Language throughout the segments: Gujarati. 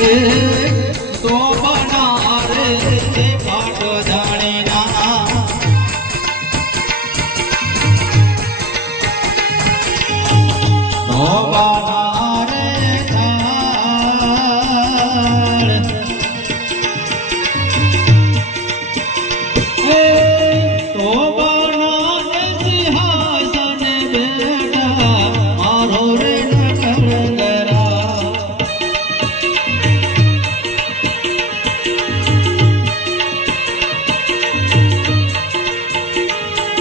Yeah.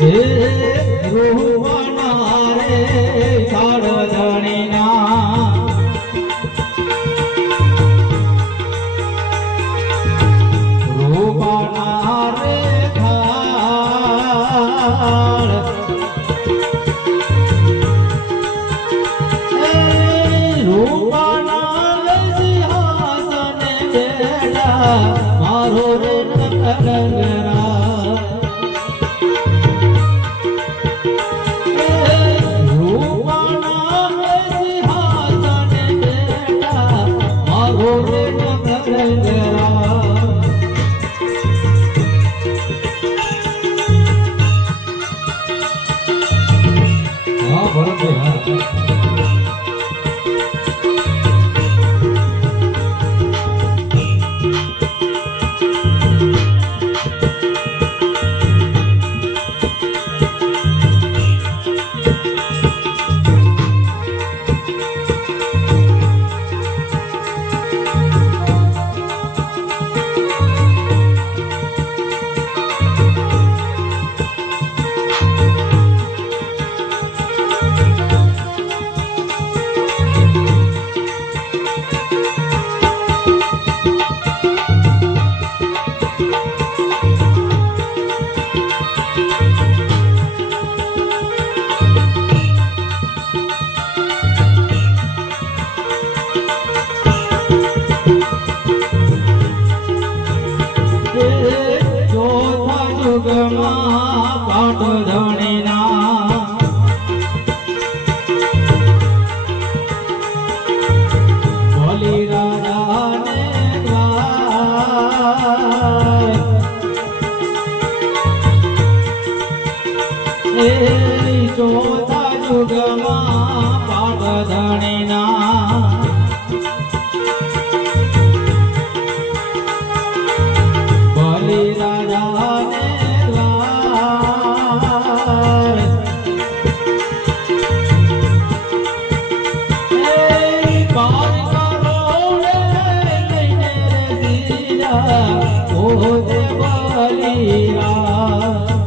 Yeah. 啊 ચોથા યુગમાં કાઢો ધણીના. ભોલી રાજાને એ ચોથા યુગમાં પાઠ ધણીના. ઓ ગોપાલી રા